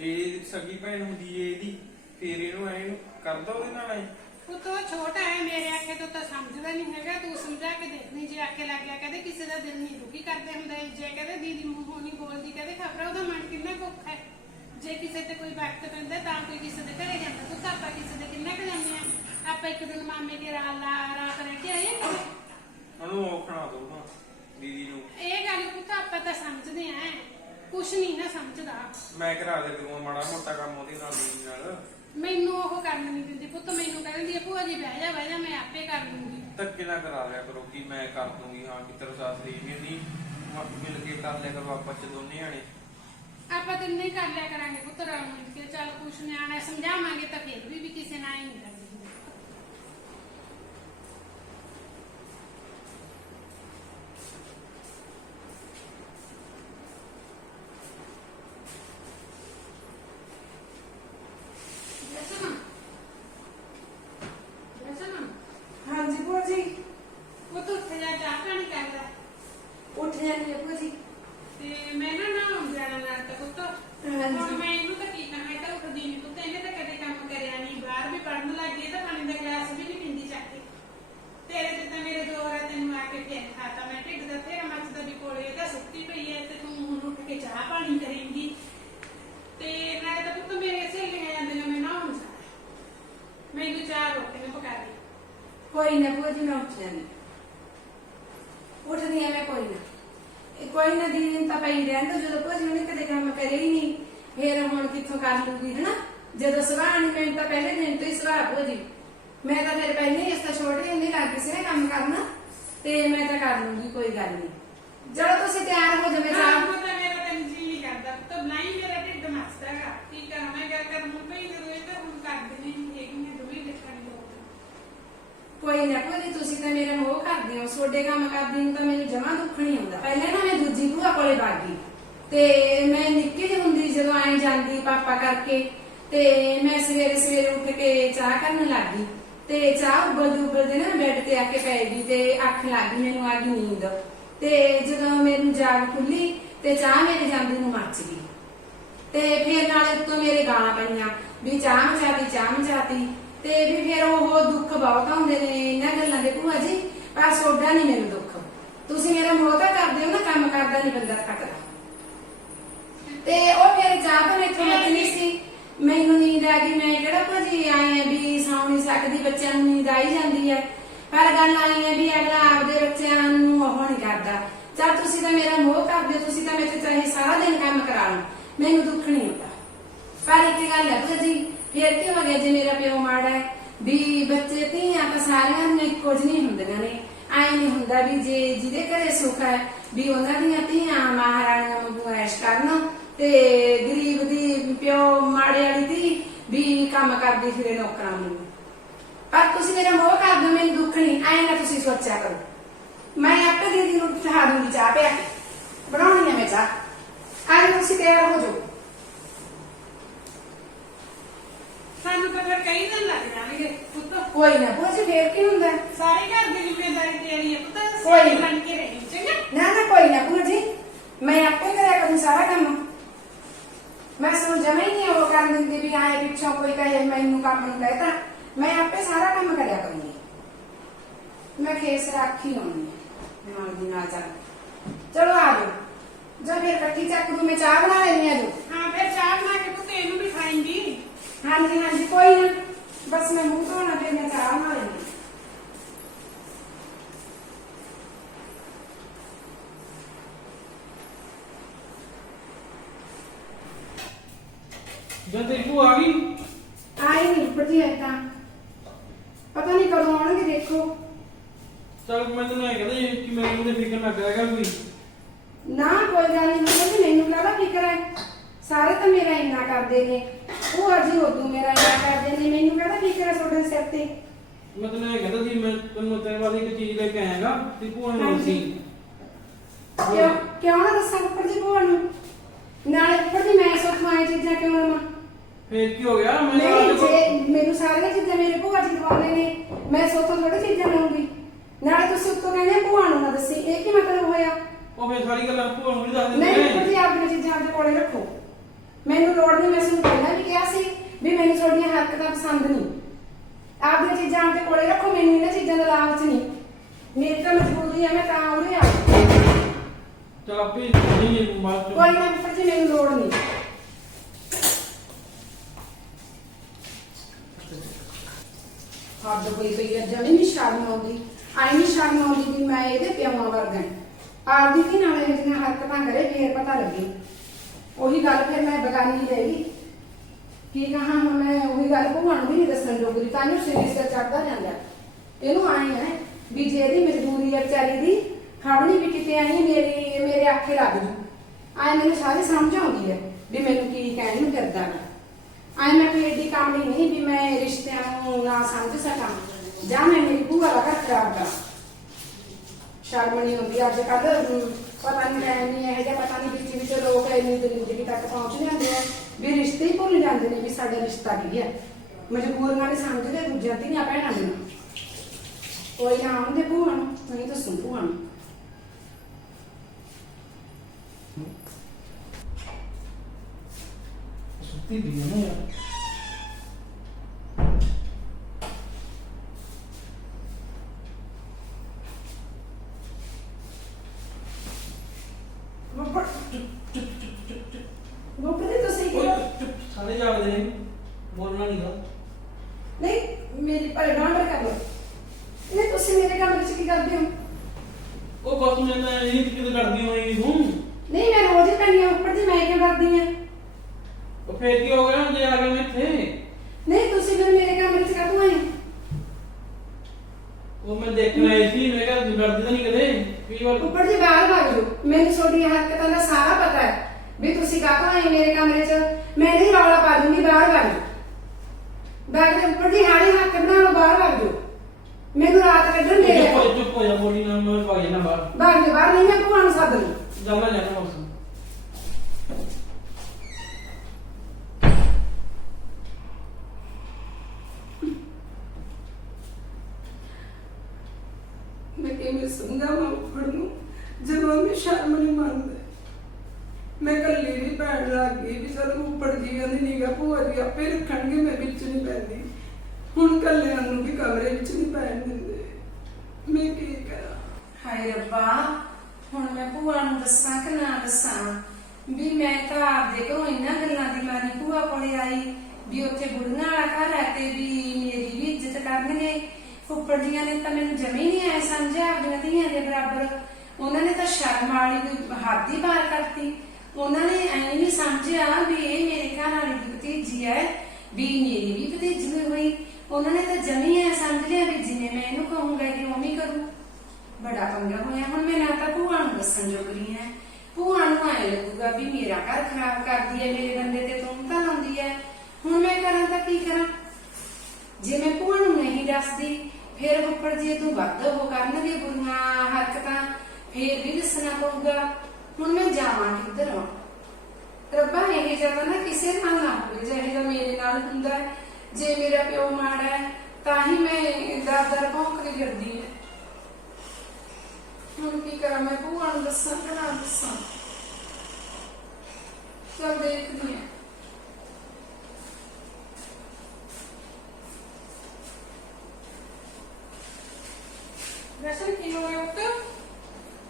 ਇਹ ਸਗੀ ਭੈਣ ਹੁੰਦੀ ਏ ਇਹਦੀ। ਫੇਰ ਇਹਨੂੰ ਐ ਕਰਦਾ ਉਹਦੇ ਨਾਲ ਐ। ਪੁੱਤ ਉਹ ਛੋਟਾ ਹੈ ਮੇਰੇ ਆਖੇ ਤੋਂ ਤਾਂ ਸਮਝਦਾ ਨਹੀਂ ਹੈਗਾ। ਤੂੰ ਸਮਝਾ ਕੇ ਦੇਖਣੀ ਜੇ ਆਖੇ ਲੱਗ ਗਿਆ ਕਹਿੰਦੇ ਕਿਸੇ ਦਾ ਦਿਲ ਨਹੀਂ ਦੁਖੀ ਕਰਦੇ ਹੁੰਦੇ। ਜੇ ਕਹਿੰਦੇ ਦੀਦੀ ਮੂੰਹੋਂ ਨਹੀਂ ਬੋਲਦੀ ਕਹਿੰਦੇ ਖਬਰ ਉਹਦਾ ਮਨ ਕਿੰਨਾ ਕੁੱਖ ਹੈ ਜੇ ਕਿਸੇ ਤੇ ਕੋਈ ਵਕਤ ਪੈਂਦਾ ਤਾਂ ਕੋਈ ਕਿਸੇ ਦੇ ਘਰੇ ਜਾਂਦਾ। ਤੂੰ ਤਾਂ ਆਪਾਂ ਕਿਸੇ ਦੇ ਕਿੰਨਾ ਕੁ ਜਾਂਦੇ ਆ? ਆਪਾਂ ਇੱਕ ਦਿਨ ਮਾਮੇ ਦੀ ਰਾਤ ਲਾ ਰਾਤ ਰਹਿ ਕੇ ਆਏ ਹਾਂ। ਉਹਨੂੰ ਔਖਣਾ ਦੋ ਨਾ ਦੀਦੀ ਨੂੰ। ਇਹ ਗੱਲ ਪੁੱਤ ਆਪਾਂ ਤਾਂ ਸਮਝਦੇ ਆਂ। ਕੁਛ ਨਹੀਂ ਨਾ ਸਮਝਦਾ। ਮੈਂ ਕਰਾ ਦੇ ਦੂੰਗਾ ਮਾੜਾ ਮੋਟਾ ਕੰਮ ਉਹਦੇ ਨਾਲ ਦੀਦੀ ਨਾਲ। ਮੈਨੂੰ ਉਹ ਕਰਨ ਨਹੀਂ ਦਿੰਦੀ ਪੁੱਤ ਮੈਨੂੰ ਕਹਿੰਦੀ ਆ ਭੂਆ ਜੀ ਬਹਿ ਜਾ ਬਹਿ ਜਾ ਮੈਂ ਆਪੇ ਕਰ ਲੂੰਗੀ। ਧੱਕੇ ਨਾ ਕਰਾ ਲਿਆ ਕਰੋ ਕਿ ਮੈਂ ਕਰ ਦੂੰਗੀ ਹਾਂ ਕਿ ਤੇਰੇ ਸਾਥ ਲਈ ਵੀ ਨਹੀਂ। ਮਿਲ ਕੇ ਕਰ ਲਿਆ ਕਰੋ ਆਪਾਂ ਚ ਦੋਨੇ ਜਾਣੇ। ਆਪਾਂ ਤੇ ਨਹੀਂ ਕਰ ਲਿਆ ਕਰਾਂਗੇ ਪੁੱਤ ਰਲ ਮਿਲ ਕੇ ਚੱਲ ਕੁਛ ਨਿਆਣਾ ਸਮਝਾਵਾਂਗੇ ਤਾਂ ਫਿਰ ਵੀ ਵੀ ਕਿਸੇ ਨਾਲ ਹੀ ਨਹੀਂ ਕਰਦੀ ਜਸਨ ਜਸਨ ਹਾਂਜੀ ਭੂਆ ਜੀ ਉਹ ਤਾਂ ਉੱਥੇ ਜਾ ਚਾਹ ਪਾਣੀ ਕਰਦਾ ਉੱਠ ਜਾਂਦੀ ਹੈ ਭੂਆ ਜੀ ਤੇ ਮੈਂ ਨਾ ਨਾ ਜਾਣਾ ਨਾਲ ਤਾਂ ਪੁੱਤ ਹਾਂਜੀ। ਹੁਣ ਮੈਂ ਇਹਨੂੰ ਤਾਂ ਕੀ ਕਹਾਂ ਇਹ ਤਾਂ ਉੱਠਦੀ ਨਹੀਂ ਪੁੱਤ ਇਹਨੇ ਤਾਂ ਕਦੇ ਕੰਮ ਕਰਿਆ ਨਹੀਂ ਬਾਹਰ ਵੀ ਪੜਨ ਲੱਗ ਗਈ ਤਾਂ ਪਾਣੀ ਦਾ ਗਲਾਸ ਵੀ ਨਹੀਂ ਪੀਂਦੀ ਚੱਕ ਕੇ ਤੇਰੇ ਤੇ ਤਾਂ ਮੇਰੇ ਦੋ ਵਾਰ ਤੈਨੂੰ ਆ ਕੇ ਫੇਰ ਖਾਤਾ ਮੈਂ ਢਿੱਡ ਦਾ ਫੇਰ ਮੱਚਦਾ ਵੀ ਕੋਲੇ ਇਹ ਤਾਂ ਸੁੱਤੀ ਪਈ ਹੈ ਤੇ ਤੂੰ ਹੁਣ ਉੱਠ ਕੇ ਚਾਹ ਪਾਣੀ ਕਰੇਂਗੀ ਤੇ ਨਾਲੇ ਤਾਂ ਪੁੱਤ ਮੇਰੇ ਸਹੇਲੀਆਂ ਜਾਂਦੀਆਂ ਮੈਂ ਨਾ ਹੁਣ ਮੈਨੂੰ ਚਾਹ ਰੋਟੀ ਨੇ ਪਕਾ ਦੇ ਕੋਈ ਨਾ ਭੂਆ ਜੀ ਮੈਂ ਉੱਠ ਜਾਂਦੀ ਉੱਠਦੀ ਆ ਮੈਂ ਕੋਈ ਨਾ ਇਹ ਕੋਈ ਨਾ ਦਿਨ ਤਾਂ ਪਈ ਰਹਿੰਦਾ ਜਦੋਂ ਭੂਆ ਜੀ ਨੇ ਕਦੇ ਕੰਮ ਕਰੇ ਹੀ ਨਹੀਂ ਫੇਰ ਹੁਣ ਕਿੱਥੋਂ ਕਰ ਲੂਗੀ ਹਨਾ ਜਦੋਂ ਸਵਾਹ ਨਹੀਂ ਮੈਨੂੰ ਤਾਂ ਪਹਿਲੇ ਦਿਨ ਤੋਂ ਹੀ ਸਵਾਹ ਭੂਆ ਜੀ ਮੈਂ ਤਾਂ ਫਿਰ ਪਹਿਲੇ ਹੀ ਇਸ ਤਾਂ ਛੋਟੇ ਹੁੰਦੇ ਲੱਗ ਸੀ ਨਾ ਕੰਮ ਕਰਨਾ ਤੇ ਮੈਂ ਤਾਂ ਕਰ ਲੂੰਗੀ ਕੋਈ ਗੱਲ ਨਹੀਂ। ਜਦੋਂ ਤੁਸੀਂ ਤਿਆਰ ਹੋ ਜਾਵੇ ਹਾਂ ਸਾਹ ਪੁੱਤ ਮੇਰਾ ਤਾਂ ਜੀ ਨਹੀਂ ਕਰਦਾ। ਪੁੱਤ ਨਹੀਂ ਮੇਰਾ ਢਿੱਡ ਮੱਚਦਾ ਹੈਗਾ। ਕੀ ਕਰਾਂ ਮੈਂ? ਗੱਲ ਕਰ ਭਈ ਜਦੋਂ ਇਹ ਤਾਂ ਹੁਣ ਕਰਦੇ ਨਹੀਂ ਹੈਗੀ ਮੈਂ ਦੋਵੇਂ ਦੇਖਣੀ ਲੋਕ ਕੋਈ ਨਾ ਭੂਆ ਜੀ ਤੁਸੀਂ ਤਾਂ ਮੇਰਾ ਮੋਹ ਕਰਦੇ ਹੋ। ਛੋਡੇ ਕੰਮ ਕਰਦੀ ਨੂੰ ਤਾਂ ਮੈਨੂੰ ਜਮਾ ਦੁੱਖ ਨਹੀਂ ਆਉਂਦਾ। ਪਹਿਲੇ ਨਾ ਮੈਂ ਦੂਜੀ ਭੂਆ ਕੋਲੇ ਵਗ ਗਈ। ਤੇ ਮੈਂ ਨਿੱਕੀ ਜਿਹੀ ਹੁੰਦੀ ਜਦੋਂ ਆਏ ਜਾਂਦੀ ਪਾਪਾ ਕਰਕੇ ਤੇ ਮੈਂ ਸਵੇਰੇ ਸਵੇਰੇ ਉੱਠ ਕੇ ਚਾਹ ਕਰਨ ਲੱਗ ਗਈ। ਤੇ ਚਾਹ ਉਬਲਦੀ ਉਬਲਦੀ ਨਾ ਬੈੱਡ ਤੇ ਆ ਕੇ ਪੈ ਗਈ ਤੇ ਅੱਖ ਲੱਗ ਗਈ ਮੈਨੂੰ ਆ ਗਈ ਨੀਂਦ। ਤੇ ਜਦੋਂ ਮੈਨੂੰ ਜਾਗ ਖੁੱਲੀ ਤੇ ਚਾਹ ਮੇਰੇ ਜਾਂਦੀ ਨੂੰ ਮੱਚ ਗਈ। ਤੇ ਫਿਰ ਨਾਲੇ ਉੱਤੋਂ ਮੇਰੇ ਗਾਲਾਂ ਪਈਆਂ ਵੀ ਚਾਹ ਮਚਾਤੀ ਚਾਹ ਮਚਾਤੀ। ਤੇ ਵੀ ਫਿਰ ਉਹ ਦੁੱਖ ਬਹੁਤ ਹੁੰਦੇ ਨੇ ਇਹਨਾਂ ਗੱਲਾਂ ਦੇ ਭੂਆ ਜੀ, ਪਰ ਸੋਡਾ ਨਹੀਂ ਮੈਨੂੰ ਦੁੱਖ। ਤੁਸੀਂ ਮੇਰਾ ਮੋਹਤਾ ਕਰਦੇ ਹੋ ਨਾ, ਕੰਮ ਕਰਦਾ ਨਹੀਂ ਬੰਦਾ ਥੱਕਦਾ। ਤੇ ਉਹ ਫਿਰ ਚਾਹ ਤੋਂ ਮੈਥੋਂ ਸੀ। ਮੈਨੂੰ ਨੀਂਦ ਆ ਗਈ, ਮੈਂ ਕਿਹੜਾ ਭਾਜੀ ਆਏ ਆ ਵੀ ਸੌਂ ਨਹੀਂ ਸਕਦੀ, ਬੱਚਿਆਂ ਨੂੰ ਨੀਂਦ ਆਈ ਜਾਂਦੀ ਹੈ ਪਰ ਗੱਲ ਆਈ ਹੈ ਵੀ ਅਗਲਾ ਆਪਦੇ ਬੱਚਿਆਂ ਨੂੰ ਉਹ ਨਹੀਂ ਕਰਦਾ। ਚਲ ਤੁਸੀਂ ਤਾਂ ਮੇਰਾ ਮੋਹ ਕਰਦੇ ਤੁਸੀਂ ਤਾਂ ਮੇਰੇ ਚਾਹੇ ਸਾਰਾ ਦਿਨ ਕੰਮ ਕਰਾ ਲਓ, ਮੈਨੂੰ ਦੁੱਖ ਨਹੀਂ ਹੁੰਦਾ। ਪਰ ਇੱਕ ਗੱਲ ਹੈ ਭਾਜੀ ਫਿਰ ਕੀ ਹੋ ਗਿਆ ਜੇ ਮੇਰਾ ਪਿਓ ਮਾੜਾ ਹੈ? ਵੀ ਬੱਚੇ ਧੀਆਂ ਤਾਂ ਸਾਰਿਆਂ ਨੂੰ ਇੱਕੋ ਜਿਹੀਆਂ ਹੁੰਦੀਆਂ ਨੇ। ਐ ਨਹੀਂ ਹੁੰਦਾ ਵੀ ਜੇ ਜਿਹਦੇ ਘਰੇ ਸੁੱਖ ਹੈ, ਵੀ ਉਹਨਾਂ ਦੀਆਂ ਧੀਆਂ ਮਹਾਰਾਣੀਆਂ ਵਾਂਗੂ ਐਸ਼ ਕਰਨ ਤੇ ਗਰੀਬ ਦੀ ਪਿਓ ਮਾੜੇ ਵਾਲੀ ਧੀ ਵੀ ਕੰਮ ਕਰਦੀ ਫਿਰੇ ਨੌਕਰਾਂ ਨੂੰ। ਪਰ ਤੁਸੀਂ ਮੇਰਾ ਮੋਹ ਕਰਦੇ ਹੋ ਮੈਨੂੰ ਦੁੱਖ ਨਹੀਂ ਐ ਨਾ ਤੁਸੀਂ ਸੋਚਿਆ ਕਰੋ। ਮੈਂ ਆਪੇ ਦੀਦੀ ਨੂੰ ਚਾਹ ਦੂੰਗੀ ਚਾਹ ਪਿਆ ਕੇ। ਬਣਾਉਣੀ ਹੈ ਮੈਂ ਚਾਹ। ਆਏ ਤੁਸੀਂ ਤਿਆਰ ਹੋ ਜਾਓ। ਸਾਨੂੰ ਤਾਂ ਫਿਰ ਕਈ ਦਿਨ ਲੱਗ ਜਾਣਗੇ ਪੁੱਤ। ਕੋਈ ਨਾ ਜੀ ਫੇਰ ਕੀ ਹੁੰਦਾ? ਸਾਰੇ ਘਰ ਦੀ ਜ਼ਿੰਮੇਵਾਰੀ ਤੇਰੀ ਹੈ ਪੁੱਤ। ਕੋਈ ਨੀ। ਬਣ ਕੇ ਰਹੀ ਚੰਗਾ? ਨਾ ਨਾ ਕੋਈ ਨਾ ਭੂਆ ਜੀ। ਮੈਂ ਆਪੇ ਕਰਿਆ ਕਰੂੰ ਸਾਰਾ ਕੰਮ। ਮੈਂ ਸਾਨੂੰ ਜਮਾ ਹੀ ਨਹੀਂ ਉਹ ਕਰਨ ਦਿੰਦੀ ਵੀ ਆਏ ਪਿੱਛੋਂ ਕੋਈ ਕਹੇ ਮੈਨੂੰ ਕੰਮ ਨੂੰ ਕਹਿਤਾ। ਮੈਂ ਆਪੇ ਸਾਰਾ ਕੰਮ ਕਰਿਆ ਕਰੂੰਗੀ। ਮੈਂ ਖੇਸ ਰੱਖੀ ਹੋਣੀ ਹੈ ਨਾਲ ਦੀ ਨਾਲ ਚੱਲ। ਚਲੋ ਆ ਜਾਓ। ਜੋ ਫਿਰ ਇਕੱਠੀ ਚੱਕ ਦੂੰ ਮੈਂ ਚਾਹ ਬਣਾ ਲੈਣੀ ਆ ਜੋ ਹਾਂ ਫਿਰ ਚਾਹ ਬਣਾ ਕੇ ਪੁੱਤ ਇਹਨੂੰ ਵੀ ਖਾਏਂਗੀ। ਹਾਂਜੀ ਹਾਂਜੀ ਕੋਈ ਨਾ। ਬਸ ਮੈਂ ਮੂੰਹ ਧੋਣਾ ਫਿਰ ਮੈਂ ਚਾਹ ਬਣਾ ਲੈਣੀ ਆ। ਜਦ ਤੇਰੀ ਭੂਆ ਆ ਗਈ। ਆਈ ਨਹੀਂ ਉੱਪਰਦੀ ਹੈ ਤਾਂ। ਪਤਾ ਨਹੀਂ ਕਦੋਂ ਆਉਣਗੇ ਦੇਖੋ। ਚਲ ਮੈਂ ਤੈਨੂੰ ਐ ਕਹਿੰਦਾ ਕਿ ਮੈਨੂੰ ਤੇ ਫਿਕਰ ਨਾ ਕਰਿਆ ਕੋਈ। ਨਾ ਕੋਈ ਗੱਲ ਨਹੀਂ ਕਹਿੰਦੀ ਮੈਨੂੰ ਕਾਹਦਾ ਫਿਕਰ ਹੈ? ਸਾਰੇ ਤਾਂ ਮੇਰਾ ਇੰਨਾ ਕਰਦੇ ਨੇ। ਉਹ ਅਜੀ ਉਦੋਂ ਮੇਰਾ ਇੰਨਾ ਕਰਦੇ ਨੇ ਮੈਨੂੰ ਕਾਹਦਾ ਫਿਕਰ ਹੈ ਤੁਹਾਡੇ ਸਿਰ ਤੇ? ਮੈਂ ਤੈਨੂੰ ਇਹ ਕਹਿੰਦਾ ਸੀ ਮੈਂ ਤੈਨੂੰ ਤੇਰੇ ਵਾਸਤੇ ਇੱਕ ਚੀਜ਼ ਲੈ ਕੇ ਆਇਆਗਾ ਤੇ ਭੂਆ ਨੂੰ ਸੀ ਕਿਉਂ ਕਿਉਂ ਨਾ ਦੱਸਾਂ ਉੱਪਰ ਜੀ ਭੂਆ ਨੂੰ? ਨਾਲੇ ਉੱਪਰ ਜੀ ਮੈਂ ਸੁੱਖ ਆਏ ਚੀਜ਼ਾਂ ਕਿਉਂ ਲਵਾਂ ਫੇਰ ਕੀ ਹੋ ਗਿਆ? ਮੈਂ ਨਹੀਂ ਜੇ ਮੈਨੂੰ ਸਾਰੀਆਂ ਚੀਜ਼ਾਂ ਮੇਰੇ ਭੂਆ ਜੀ ਦਵਾਉਂਦੇ ਨੇ ਮੈਂ ਸੋਚਾਂ ਥੋੜੀ ਚੀਜ਼ਾਂ ਲਵਾਂਗੀ ਨਾਲੇ ਤੁਸੀਂ ਉੱਤੋਂ ਕਹਿੰਦੇ ਭੂਆ ਨੂੰ ਨਾ ਦੱਸੀ ਇਹ ਕੀ ਮਤਲਬ ਹੋਇਆ? ਉਹ ਫੇਰ ਸਾਰੀ ਗੱਲਾਂ ਭੂਆ ਨੂੰ ਨਹੀਂ ਦੱਸ ਨਹੀਂ ਦਿੰਦੇ ਜੀ ਆਪਣੀਆਂ ਚੀਜ਼ਾਂ ਆਪਣੇ ਕੋਲੇ ਰੱਖੋ। ਮੈਨੂੰ ਲੋੜ ਨਹੀਂ ਮੈਂ ਤੁਹਾਨੂੰ ਪਹਿਲਾਂ ਵੀ ਕਿਹਾ ਸੀ ਵੀ ਮੈਨੂੰ ਤੁਹਾਡੀਆਂ ਹਰਕਤਾਂ ਪਸੰਦ ਨਹੀਂ। ਆਪਣੀਆਂ ਚੀਜ਼ਾਂ ਆਪਣੇ ਕੋਲੇ ਰੱਖੋ ਮੈਨੂੰ ਇਹਨਾਂ ਚੀਜ਼ਾਂ ਦਾ ਲਾਲਚ ਨਹੀਂ। ਮੇਰੀ ਤਾਂ ਮਜਬੂਰੀ ਹੈ ਮੈਂ ਤਾਂ ਉਰੇ ਆ। ਚਲ ਆਪੇ ਨਹੀਂ ਚ ਕੋਈ ਨਾ ਉੱਪਰ ਜੀ ਮੈਨੂੰ ਲੋੜ ਨਹੀਂ। ਹੱਦ ਕੋਈ ਪਈ ਹੈ ਜਮੀ ਨਹੀਂ ਸ਼ਰਮ ਆਉਂਦੀ ਆਈ ਨਹੀਂ ਸ਼ਰਮ ਆਉਂਦੀ ਵੀ ਮੈਂ ਇਹਦੇ ਪਿਆਵਾਂ ਵਰਗਾ ਆਪਦੀ ਕੀ ਨਾਲ ਇਹ ਜਿਹੀਆਂ ਹਰਕਤਾਂ ਕਰੇ, ਫੇਰ ਪਤਾ ਲੱਗੇ। ਉਹੀ ਗੱਲ ਫਿਰ ਮੈਂ ਬਗਾਨੀ ਰਹਿ ਗਈ ਕੀ ਕਹਾਂ ਹੁਣ ਮੈਂ, ਉਹੀ ਗੱਲ ਭੂਆ ਨੂੰ ਵੀ ਨਹੀਂ ਦੱਸਣ ਜੋਗਰੀ ਤਾਂ ਨੂੰ ਸਿਰ ਸਿਰ ਚੜਦਾ ਜਾਂਦਾ। ਇਹਨੂੰ ਆਏ ਹੈ ਵੀ ਜੇ ਇਹਦੀ ਮਜ਼ਦੂਰੀ ਹੈ ਵਿਚਾਰੀ ਦੀ ਖਾਵਣੀ ਵੀ ਕਿਤੇ ਆਈ, ਮੇਰੀ, ਮੇਰੇ ਆਖੇ ਲੱਗ ਜੂ। ਆਏ ਮੈਨੂੰ ਸਾਰੇ ਸਮਝ ਆਉਂਦੀ ਹੈ ਵੀ ਮੈਨੂੰ ਕੀ ਕਹਿਣ ਨੂੰ ਕਰਦਾ ਹੈ ਆਏ ਮੈਂ ਕੋਈ ਏਡੀ ਕਾਮਲੀ ਨਹੀਂ ਵੀ ਮੈਂ ਰਿਸ਼ਤਿਆਂ ਨੂੰ ਨਾ ਸਮਝ ਸਕਾਂ। ਜਾਂ ਮੈਂ ਮੇਰੀ ਭੂਆ ਦਾ ਘਰ ਖਰਾਬ ਕਰਾਂ। ਸ਼ਰਮ ਨਹੀਂ ਹੁੰਦੀ ਅੱਜ ਕੱਲ ਪਤਾ ਨਹੀਂ ਟਾਈਮ ਨਹੀਂ ਇਹੋ ਜਿਹਾ ਪਤਾ ਨਹੀਂ ਵਿੱਚ ਵਿੱਚ ਲੋਕ ਇੰਨੀ ਦਰਿੰਦਗੀ ਤੱਕ ਪਹੁੰਚ ਜਾਂਦੇ ਆ, ਵੀ ਰਿਸ਼ਤੇ ਹੀ ਭੁੱਲ ਜਾਂਦੇ ਨੇ ਵੀ ਸਾਡਾ ਰਿਸ਼ਤਾ ਕੀ ਹੈ ਮਜਬੂਰੀਆਂ ਨੇ ਸਮਝਦੇ ਦੂਜਿਆਂ ਧੀਆਂ ਭੈਣਾਂ ਨੂੰ। ਕੋਈ ਨਾ ਆਉਂਦੇ ਭੂਆ ਨੂੰ ਨਹੀਂ ਤਾਂ ਸੁਣ ਭੂਆ ਨੂੰ। ਸੁੱਤੀ ਵੀ ਹੈ ਨਾ ਯਾਰ ਗੋਪਰ ਗੋਪਰ ਜੀ ਤੁਸੀਂ ਕੀ ਓਏ ਚੁੱਪ ਸਾਰੇ ਜਾਗਦੇ ਨੇ ਬੋਲਣਾ ਨਹੀਂਗਾ ਨਹੀਂ ਮੇਰੀ ਪਰ ਡਾਂਡਰ ਕਰ ਲੋ ਨਹੀਂ ਤੁਸੀਂ ਮੇਰੇ ਕਮਰੇ 'ਚ ਕੀ ਕਰਦੇ ਹੋ ਉਹ ਬਸ ਮੈਂ ਤਾਂ ਇਹ ਕਿਤੇ ਕਰਦੀ ਹੋਈ ਤੂੰ ਨਹੀਂ ਮੈਂ ਰੋਜ਼ ਹੀ ਪੈਣੀ ਉੱਪਰ ਦੀ ਮੈਂ ਕਿਉਂ ਕਰਦੀ ਆ ਉਹ ਫੇਰ ਕੀ ਹੋ ਗਿਆ ਜੇ ਆ ਗਿਆ ਮੈਂ ਇੱਥੇ? ਨਹੀਂ ਤੁਸੀਂ ਫਿਰ ਮੇਰੇ ਕਮਰੇ 'ਚ ਕਾਹਤੋਂ ਆਏ ਉਹ ਮੈਂ ਦੇਖਣ ਆਈ ਸੀ ਮੈਂ ਕਿਹਾ ਤੂੰ ਡਰਦੀ ਤਾਂ ਨਹੀਂ ਕਦੇ? ਕੀ ਵਾਰ ਉੱਪਰ ਦੀ ਬਾਹਰ ਭਾਗ ਜਾਓ। ਮੈਨੂੰ ਤੁਹਾਡੀਆਂ ਹਰਕਤਾਂ ਦਾ ਸਾਰਾ ਪਤਾ ਹੈ। ਵੀ ਤੁਸੀਂ ਕਾਹਤੋਂ ਆਏ ਮੇਰੇ ਕਮਰੇ 'ਚ? ਮੈਂ ਨਹੀਂ ਰੌਲਾ ਪਾ ਦੂੰਗੀ ਬਾਹਰ ਭਾਗ ਜਾਓ। ਬਾਹਰ ਦੇ ਉੱਪਰ ਦੀ ਹਾੜੀ ਹੱਥ ਬਣਾ ਲਓ ਬਾਹਰ ਭਾਗ ਜਾਓ। ਮੈਨੂੰ ਰਾਤ ਕੱਢਣ ਦੇ ਚੁੱਪ ਹੋ ਚੁੱਪ ਹੋ ਜਾ ਬੋਲੀ ਨਾ ਮੈਂ ਭਾਗ ਜਾਣਾ ਬਾਹਰ। ਦੇ ਬਾਹਰ ਨਹੀਂ ਮੈਂ ਭੂਆ ਨੂੰ ਸੱਦ ਜਾਣਾ ਜਾਣਾ ਬਸ ਮੈਂ ਕਿਵੇਂ ਸਮਝਾਵਾਂ ਉੱਪਰ ਨੂੰ ਜਦੋਂ ਮੈਂ ਸ਼ਰਮ ਨਹੀਂ ਮੰਨਦੇ ਮੈਂ ਕੱਲੀ ਵੀ ਭੈਣ ਲੱਗ ਗਈ ਵੀ ਚਲ ਉੱਪਰ ਜੀ ਕਹਿੰਦੀ ਨੀਗਾ ਭੂਆ ਜੀ ਆਪੇ ਰੱਖਣਗੇ, ਮੈਂ ਵਿੱਚ ਨਹੀਂ ਪੈਂਦੀ। ਹੁਣ ਕੱਲਿਆਂ ਨੂੰ ਵੀ ਕਮਰੇ ਵਿੱਚ ਨਹੀਂ ਪੈਣ ਦਿੰਦੇ। ਮੈਂ ਕੀ ਕਰਾਂ? ਹਾਏ ਰੱਬਾ, ਹੁਣ ਮੈਂ ਭੂਆ ਨੂੰ ਦੱਸਾਂ ਕਿ ਨਾ ਦੱਸਾਂ? ਵੀ ਮੈਂ ਤਾਂ ਆਪਦੇ ਘਰੋਂ ਇਹਨਾਂ ਗੱਲਾਂ ਦੀ ਮਾਰੀ ਭੂਆ ਕੋਲੇ ਆਈ ਵੀ ਉੱਥੇ ਬੁੜੀਆਂ ਵਾਲਾ ਘਰ ਹੈ ਤੇ ਵੀ ਮੇਰੀ ਵੀ ਇੱਜ਼ਤ ਕਰਨਗੇ। ਫੁੱਫੜ ਦੀਆਂ ਨੇ ਤਾਂ ਮੈਨੂੰ ਜਮੇ ਨਹੀਂ ਐ ਸਮਝਿਆ, ਆਪਣੀਆਂ ਧੀਆਂ ਦੇ ਬਰਾਬਰ। ਉਹਨਾਂ ਨੇ ਤਾਂ ਸ਼ਰਮ ਵਾਲੀ ਕੋਈ ਹੱਦ ਹੀ ਪਾਰ ਕਰਤੀ ਉਹਨਾਂ ਨੇ ਐ ਨਹੀਂ ਸਮਝਿਆ ਵੀ ਇਹ ਮੇਰੇ ਘਰ ਵਾਲੀ ਦੀ ਭਤੀਜੀ ਹੈ, ਵੀ ਮੇਰੀ ਵੀ ਭਤੀਜੀ ਹੋਈ। ਉਹਨਾਂ ਨੇ ਤਾਂ ਜਮੀ ਐ ਸਮਝ ਲਿਆ ਵੀ ਜਿਵੇਂ ਮੈਂ ਇਹਨੂੰ ਕਹੂੰਗਾ ਕਿ ਉਵੇਂ ਕਰੂ। ਬੜਾ ਪੰਗਾ ਹੋਇਆ। ਹੁਣ ਮੈਂ ਨਾ ਤਾਂ ਭੂਆ ਨੂੰ ਦੱਸਣ ਜੋਗਰੀ ਐ। ਭੂਆ ਨੂੰ ਐ ਲੱਗੂਗਾ ਵੀ ਮੇਰਾ ਘਰ ਖਰਾਬ ਕਰਦੀ ਐ, ਮੇਰੇ ਬੰਦੇ ਤੇ ਤੂੰ ਤਾਂ ਲਾਉਂਦੀ ਐ। ਹੁਣ ਮੈਂ ਕਰਾਂ ਤਾਂ ਕੀ ਕਰਾਂ? ਜੇ ਮੈਂ ਭੂਆ ਨੂੰ ਨਹੀਂ ਦੱਸਦੀ, ਫਿਰ ਉੱਪਰ ਜੇ ਤੂੰ ਵੱਧ ਉਹ ਕਰਨਗੇ ਬੁਰੀਆਂ ਹਰਕਤਾਂ। ਫੇਰ ਵੀ ਦੱਸਣਾ ਪਊਗਾ। ਹੁਣ ਮੈਂ ਜਾਵਾਂ ਕਿੱਧਰ ਰੱਬਾ, ਇਹ ਜਿਹਾ ਨਾ ਕਿਸੇ ਨਾਲ ਨਾ ਹੋਵੇ ਜਿਹੇ ਜਿਹਾ ਮੇਰੇ ਨਾਲ ਹੁੰਦਾ ਹੈ। ਜੇ ਮੇਰਾ ਪਿਓ ਮਾੜਾ ਹੈ, ਤਾਂ ਹੀ ਮੈਂ ਦਰ ਦਰ ਭੌਂਕ ਫਿਰਦੀ ਹਾਂ। ਹੁਣ ਕੀ ਕਰਾਂ, ਮੈਂ ਭੂਆ ਨੂੰ ਦੱਸਾਂ ਕਿ ਨਾ ਦੱਸਾਂ? ਚਲ ਦੇਖਦੀ ਹਾਂ। ਵੈਸੇ ਕੀ ਹੋ ਗਿਆ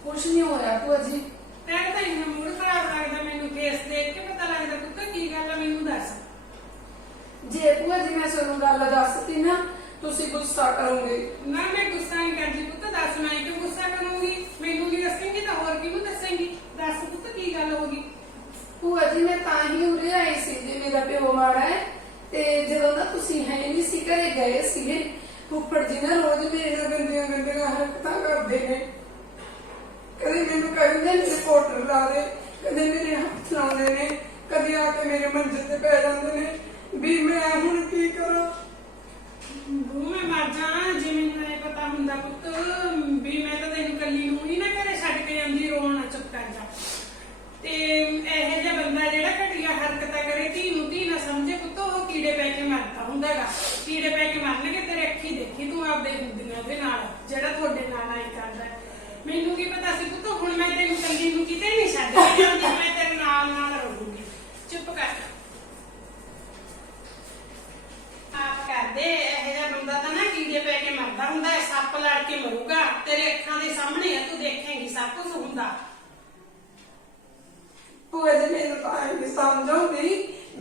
ਕੁਛ ਨਹੀਂ ਹੋਇਆ ਭੂਆ ਜੀ। ਤੈਨੂੰ ਤਾਂ ਇੰਨਾ ਮੂਡ ਖਰਾਬ ਲੱਗਦਾ ਮੈਨੂੰ ਫੇਸ ਦੇਖ ਕੇ ਪਤਾ ਲੱਗਦਾ ਪੁੱਤ ਕੀ ਗੱਲ ਆ ਮੈਨੂੰ ਦੱਸ। ਜੇ ਭੂਆ ਜੀ ਮੈਂ ਤੁਹਾਨੂੰ ਗੱਲ ਦੱਸਤੀ ਨਾ ਤੁਸੀਂ ਗੁੱਸਾ ਕਰੋਗੇ। ਨਾ ਮੈਂ ਗੁੱਸਾ ਨਹੀਂ ਕਰਦੀ ਪੁੱਤ ਦੱਸ ਮੈਂ ਕਿਉਂ ਗੁੱਸਾ ਕਰੂੰਗੀ? ਮੈਨੂੰ ਨਹੀਂ ਦੱਸੇਂਗੀ ਤਾਂ ਹੋਰ ਕਿਹਨੂੰ ਦੱਸੇਂਗੀ? ਦੱਸ ਪੁੱਤ ਕੀ ਗੱਲ ਹੋ ਗਈ? ਭੂਆ ਜੀ ਮੈਂ ਤਾਂ ਹੀ ਉਰੇ ਆਈ ਸੀ ਜੇ ਮੇਰਾ ਪਿਓ ਮਾੜਾ ਹੈ। ਤੇ ਜਦੋਂ ਦਾ ਤੁਸੀਂ ਹੈ ਨਹੀਂ ਸੀ ਘਰੇ ਗਏ ਸੀਗੇ ਉੱਪਰ ਜੀ ਨਾ ਰੋਜ਼ ਮੇਰੇ ਨਾਲ ਗੰਦੀਆਂ ਗੰਦੀਆਂ ਹਰਕਤਾਂ ਕਰਦੇ ਨੇ। ਕਦੇ ਮੈਨੂੰ ਕਹਿੰਦੇ ਨੇ ਰਿਪੋਰਟਰ ਲਾ ਦੇ, ਕਦੇ ਮੇਰੇ ਹੱਥ ਲਾਉਂਦੇ ਨੇ, ਕਦੇ ਆ ਕੇ ਮੇਰੇ ਮੰਜੇ ਤੇ ਪੈ ਜਾਂਦੇ ਨੇ, ਵੀ ਮੈਂ ਹੁਣ ਕੀ ਕਰਾਂ? ਬੂ, ਮੈਂ ਮਰ ਜਾਣਾ ਪਤਾ ਹੁੰਦਾ ਪੁੱਤ, ਵੀ ਮੈਂ ਤਾਂ ਤੈਨੂੰ ਕੱਲੀ ਨੂੰ ਹੀ ਨਾ ਘਰੇ ਛੱਡ ਕੇ ਜਾਂਦੀ, ਰੋਣ ਨਾ ਚੁੱਪ ਕਰ ਜਾ। ਤੇ ਇਹ ਜਿਹਾ ਬੰਦਾ ਜਿਹੜਾ ਘਟੀਆ ਹਰਕਤਾਂ ਕਰੇ, ਧੀ ਨੂੰ ਧੀ ਨਾ ਸਮਝੇ ਪੁੱਤ, ਉਹ ਕੀੜੇ ਪੈ ਕੇ ਮਰਦਾ ਹੁੰਦਾਗਾ। ਕੀੜੇ ਪੈ ਕੇ ਮਰਨਗੇ, ਤੇਰੇ ਅੱਖੀ ਦੇਖੀ ਤੂੰ ਆਪਦੇ ਹੁੰਦੀਆਂ ਦੇ ਨਾਲ, ਜਿਹੜਾ ਤੁਹਾਡੇ ਨਾਲ ਆਈ ਕਰਦਾ। ਮੈਨੂੰ ਕੀ ਪਤਾ ਸੀ ਪੁੱਤ, ਹੁਣ ਮੈਂ ਤੈਨੂੰ ਕੱਲੀ ਨੂੰ ਕਿਤੇ ਨਹੀਂ ਛੱਡ ਕੇ ਜਾਂਦੀ ਮੈਂ ਤੇਰੇ ਨਾਲ ਨਾਲ ਰਹੂੰਗੀ। ਚੁੱਪ ਕਰ ਆਪ ਕਰਦੇ, ਇਹ ਜਿਹਾ ਬੰਦਾ ਤਾਂ ਨਾ ਕੀੜੇ ਪੈ ਕੇ ਮਰਦਾ ਹੁੰਦਾ ਹੈ, ਸੱਪ ਲੜ ਕੇ ਮਰੂਗਾ। ਤੇਰੇ ਅੱਖਾਂ ਦੇ ਸਾਹਮਣੇ ਆ, ਤੂੰ ਦੇਖੇਂਗੀ ਸਭ ਕੁਝ ਹੁੰਦਾ। ਭੂਆ ਜੀ, ਮੈਨੂੰ ਤਾਂ ਐਂ ਨੀ ਸਮਝ ਆਉਂਦੀ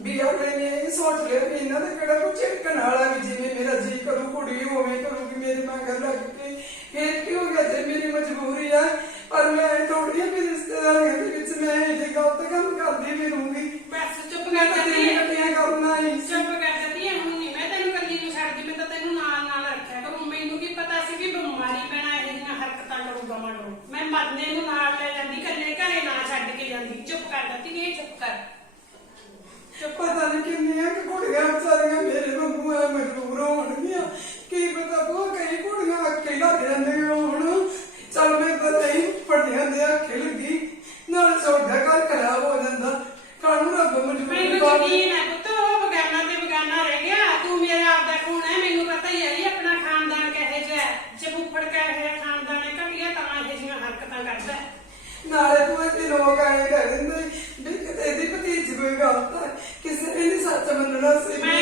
ਵੀ ਅਗਲੇ ਨੇ ਇਹ ਸੋਚ ਲਿਆ ਵੀ ਇਹਨਾਂ ਦਾ ਕਿਹੜਾ ਕੋਈ ਝਿੜਕਣ ਵਾਲਾ ਵੀ ਜਿਵੇਂ ਮੇਰਾ ਜੀ ਕਰੂ, ਕੁੜੀ ਹੋਵੇ ਕਰੂਗੀ ਮੇਰੇ ਮਗਰ ਲੱਗ ਕੇ ਫਿਰ ਕੀ ਹੋ ਗਿਆ ਤੇ ਮੇਰੀ ਮਜਬੂਰੀ ਆ? ਪਰ ਮੈਂ ਥੋੜੀ ਵੀ ਰਿਸ਼ਤੇਦਾਰੀਆਂ ਦੇ ਵਿੱਚ ਮੈਂ ਇਹ ਗਲਤ ਕੰਮ ਕਰਦੀ ਫਿਰੂੰਗੀ ਬਸ ਚੁੱਪ ਮੈਂ ਕਰ ਤਾਂ ਜਾਂਦੀ ਤੇਰੀ ਹੈ ਕੱਟੀਆਂ ਕਰਨਾ ਹੀ ਚੁੱਪ ਕਰ ਜਾਂਦੀ ਹੈ ਹੁਣ ਨਹੀਂ ਮੈਂ ਤੈਨੂੰ ਕੱਲੀ ਨੂੰ ਛੱਡਦੀ ਮੈਂ ਤਾਂ ਤੈਨੂੰ ਨਾਲ ਨਾਲ ਰੱਖਿਆ ਕਰੂੰ। ਮੈਨੂੰ ਕੀ ਪਤਾ ਸੀ ਵੀ ਬਿਮਾਰੀ ਪੈਣਾ ਇਹ ਜਿਹੀਆਂ ਹਰਕਤਾਂ ਕਰੂਗਾ ਮੈਂ ਮਰਨੇ ਨੂੰ ਨਾਲ ਲੈ ਜਾਂਦੀ ਕੱਲੇ ਘਰੇ ਨਾ ਛੱਡ ਕੇ ਜਾਂਦੀ। ਚੁੱਪ ਕਰ ਜਾਂਦੀ ਇਹ ਚੁੱਪ ਕਰ। ਪਤਾ ਨਹੀਂ ਕਿੰਨੀਆਂ ਕਿ ਕੁੜੀਆਂ ਵਿਚਾਰੀਆਂ ਮੇਰੇ ਵਾਂਗੂ ਆ ਮਜਬੂਰ ਹੋਣਗੀਆਂ। ਕੀ ਪਤਾ ਉਹ ਕਈ ਕੁੜੀਆਂ ਅੱਕੇ ਲੱਗ ਜਾਂਦੀਆਂ ਹੁਣ? ਚੱਲ ਮੈਂ ਤਾਂ ਨਹੀਂ ਪੜੀਆਂ ਦੇ ਅੱਖੇ ਲੱਗੀ ਨਾਲ ਛੋਟਾ ਘਰ ਖਰਾਬ ਹੋ ਜਾਂਦਾ। ਕਾਹਨੂੰ ਰੱਬ ਮਜਬੂਰ ਮੈਨੂੰ ਕਰ ਯਕੀਨ ਹੈ ਪੁੱਤ ਉਹ ਬਗਾਨਾ ਤੇ ਬਗਾਨਾ ਰਹਿ ਗਿਆ। ਤੂੰ ਮੇਰਾ ਆਪਦਾ ਖੂਨ ਹੈ ਮੈਨੂੰ ਪਤਾ ਹੀ ਹੈ ਜੀ ਆਪਣਾ ਖਾਨਦਾਨ ਕਹੇ ਜਿਹਾ ਹੈ। ਜੇ ਫੁੱਫੜ ਕਹੇ ਜਿਹਾ ਖਾਨਦਾਨ ਹੈ ਘਟੀਆ ਤਾਂ ਇਹ ਜਿਹੀਆਂ ਹਰਕਤਾਂ ਕਰਦਾ ਹੈ। ਨਾਲੇ ਤੂੰ ਇੱਥੇ ਲੋਕ ਆਏ ਕਹਿ ਦਿੰਦੇ ਵੀ ਕਿਤੇ ਇਹਦੀ ਭਤੀਜ ਕੋਈ ਗਲਤ ਹੈ। ਕਿਸੇ ਨੇ ਨਹੀਂ ਸੱਚ ਮੰਨਣਾ ਸੀ। ਮੈਂ